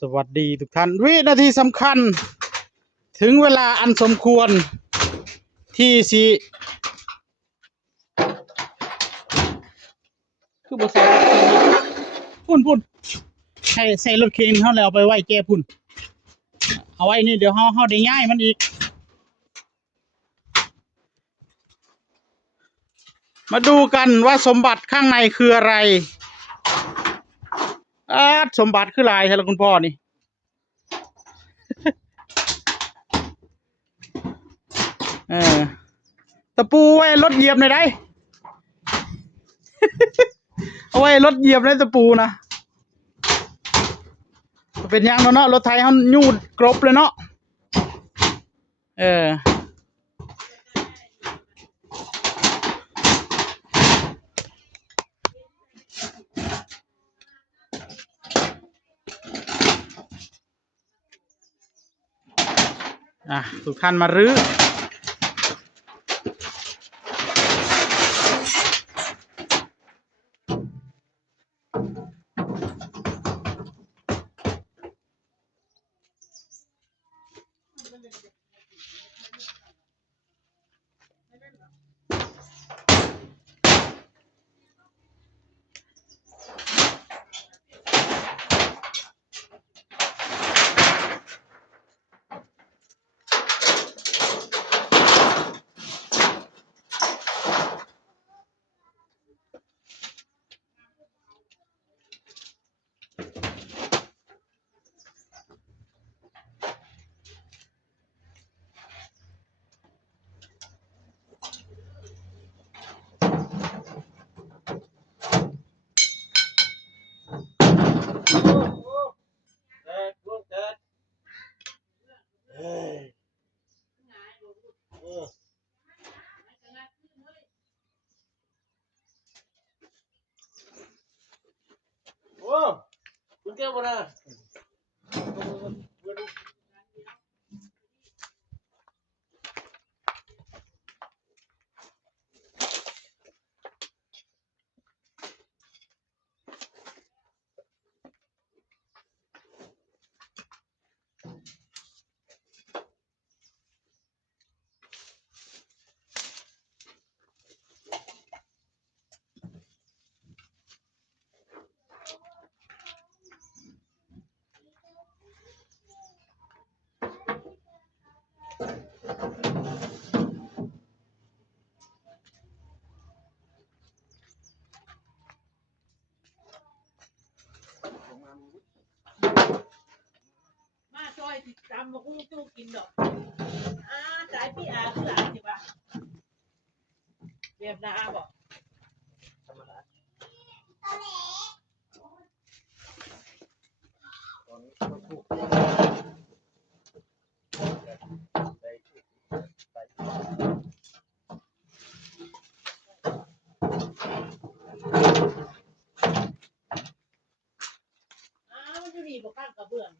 สวัสดีทุกท่านวินาทีสำคัญถึงเวลาอันสมควรที่สิคือบทใส่รถเข็นอีกพุ่นให้ใส่รถเข็นเขาแล้วเอาไปไว้แก้พุ่นเอาไว้นี่เดี๋ยวเขาได้ง่ายมันอีกมาดูกันว่าสมบัติข้างในคืออะไรสมบัติคือลายใช่แล้วคุณพ่อนี่ตะปูไว้รถเหยียบหน่อยได้เอาไว้รถเหยียบเลยตะปูนะเป็นยังเนาะรถไทยเขายูดกรบเลยเนาะทุกท่านมารื้อโอ้คุณแก้วมาละมาซอยติดตามมากู้ตู้กินดอกสายพี่คือหลายสิบ่ะเรียบนาบอกมันจะมีบอกข้างกระเบื้อง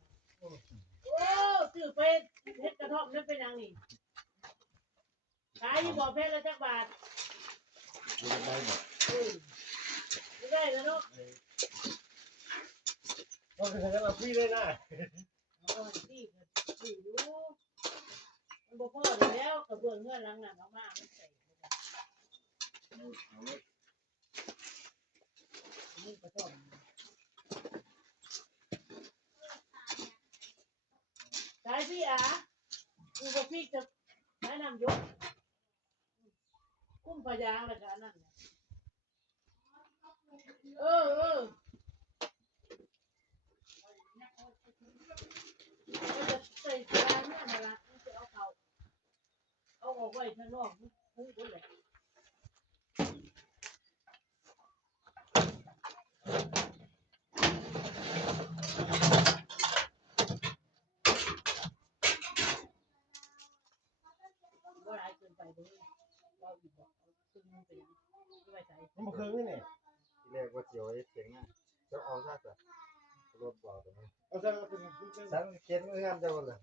โอ้ซื้อไปเฮ็ดกระท่อมนั่นเป็นยังนี่ขายอยู่บ่อเพชรละจักบาทไม่ได้แล้วเนาะต้องเป็นการพี่เลยนะพี่อยู่มันบ่พอแล้วกระเบื้องเงื่อนหลังนั้นเอามามันใส่นี่กระท่อมสายพี่กูบอกพี่จะแนะนำยกคุ้มพยางอะไรกันนั่นใส่เสื้อเนี่ยนะล่ะมันจะเอาออกไว้ข้างนอกพุ่งเลยก็ร้ายเกินไปเลยเราอีกบอกซึ่งมันเป็นไม่ไว้ใจมันเคยนี่ทีแรกว่าเจียวเสียงง่ายจะเอาซะแต่รถเบาตรงนี้เอาซะเป็นสังเกตเมื่อกันจะว่าเลย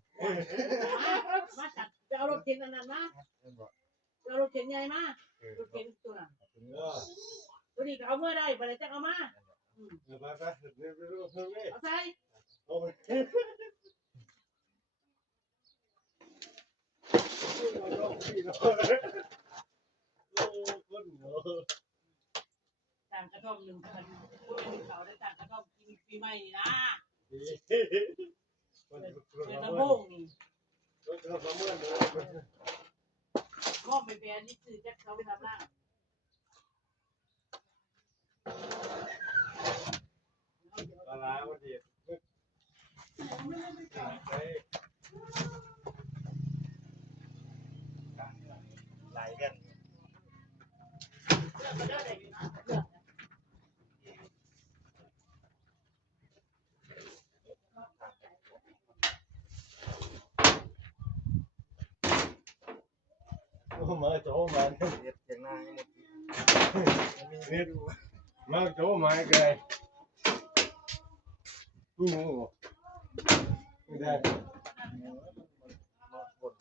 มาจัดจะเอารถเข็นอันนั้นมาเอารถเข็นใหญ่มารถเข็นตัวนั้นตัวนี้ก็เอาเมื่อได้ไปเลยจะเอามาไปเอาใส่เ ต่างกระท่อมหนึ่งกันเขาได้ต่างกระท่อมกินปีใหม่นี่นะเป็นตะโพงนี่ก็ไปแบนนี่คือแจ็คเขาทำล่างปลาร้าวันเดียวไหลกัน mở chỗ mà Điệp tiếng này một biết mở chỗ mà kìa đây một